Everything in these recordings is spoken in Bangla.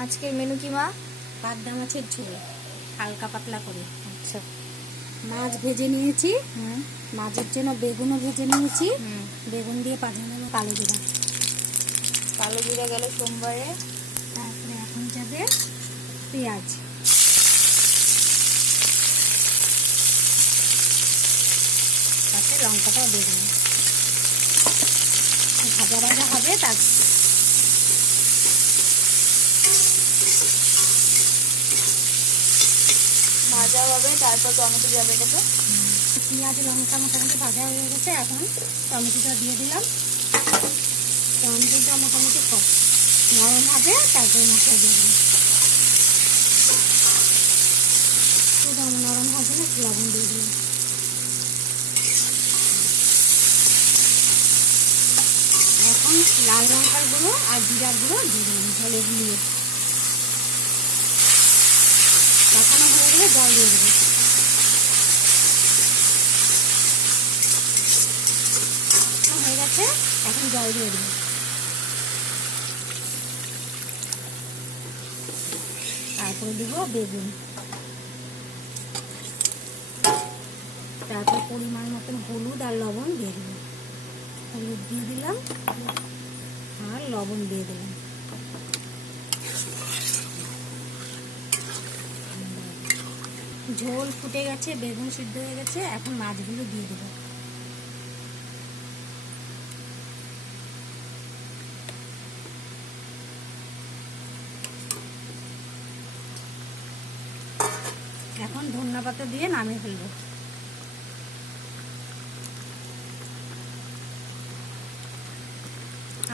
আজকের মেনু কি মা? পাবদা মাছের ঝোল হালকা পাতলা করে। আচ্ছা। মাছ ভেজে নিয়েছি, মাছের জন্য বেগুনও ভেজে নিয়েছি। বেগুন দিয়ে পাঠিয়ে নেবো কালো জিরা। কালো জিরা গেল সোমবারে। তারপরে এখন যাবে পেঁয়াজ, তাতে লঙ্কাটাও দিয়ে দেবো, ভাজা ভাজা হবে। তার ভাজা হবে, তারপর টমেটো যাবে এটাতে। পেঁয়াজ লঙ্কা মোটামুটি ভাজা হয়ে গেছে, এখন টমেটোটা দিয়ে দিলাম। টমেটোটা মোটামুটি নরম হবে, তারপরে মশলা দিয়ে দিলাম। নরম হবে না, লবণ দিয়ে দিলাম। এখন লাল লঙ্কার গুঁড়ো আর জিরার গুঁড়ো দিয়ে দিলাম জলে গুলিয়ে। মাখানো হয়ে গেলে জল দিয়ে দেবো। হয়ে গেছে, এখন জল দিয়ে দেবো। তারপরে দেবো বেগুন, তারপর পরিমাণ মতন হলুদ আর লবণ দিয়ে দেবো। হলুদ দিয়ে দিলাম আর লবণ দিয়ে দিলাম। ঝোল ফুটে গেছে, বেগুন সিদ্ধ হয়ে গেছে, এখন মাছগুলো দিয়ে দেবো। এখন ধনিয়া পাতা দিয়ে নামিয়ে ফেলবো।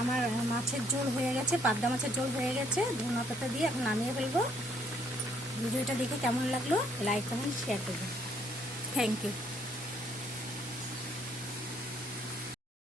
আমার মাছের ঝোল হয়ে গেছে, পাবদা মাছের ঝোল হয়ে গেছে। ধনিয়া পাতা দিয়ে এখন নামিয়ে ফেলবো। ভিডিওটা দেখে কেমন লাগলো লাইক কমেন্ট শেয়ার করবেন। Thank you.